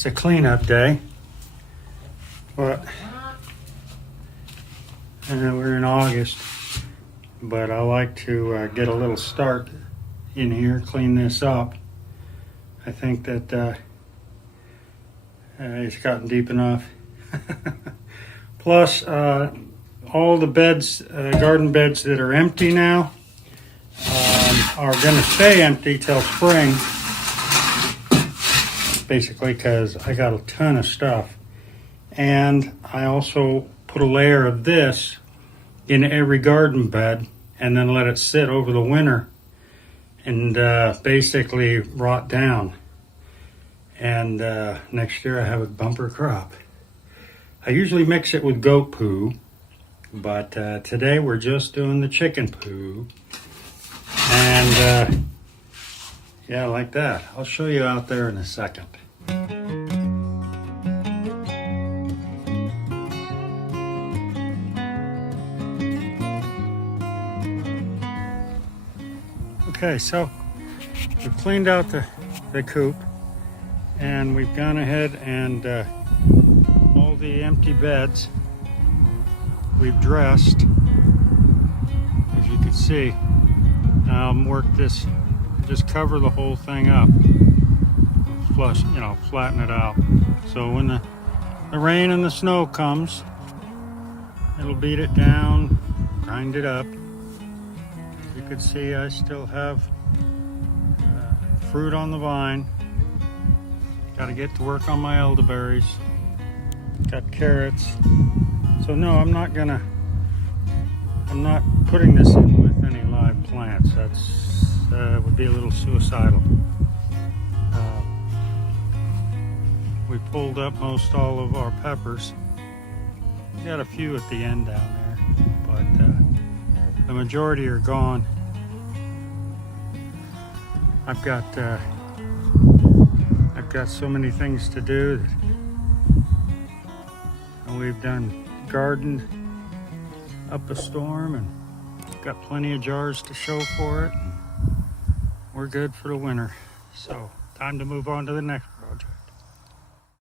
It's a cleanup day, but we're in August, but I like to get a little start in here, clean this up. I think that it's gotten deep enough. Plus, all the beds, garden beds that are empty now, are going to stay empty till spring, basically because I got a ton of stuff. And I also put a layer of this in every garden bed and then let it sit over the winter and basically rot down. And next year I have a bumper crop. I usually mix it with goat poo, but today we're just doing the chicken poo. And yeah, like that. I'll show you out there in a second. Okay, so we've cleaned out the coop, and we've gone ahead and all the empty beds we've dressed, as you can see. Work this, just cover the whole thing up, flush, flatten it out. So when the rain and the snow comes, it'll beat it down, grind it up. As you can see, I still have fruit on the vine. Got to get to work on my elderberries. Got carrots. So no, I'm not putting this in with any live plants. That's would be a little suicidal. We pulled up most all of our peppers. We got a few at the end down there, but the majority are gone. I've got so many things to do, and we've gardened up a storm and got plenty of jars to show for it. We're good for the winter. So time to move on to the next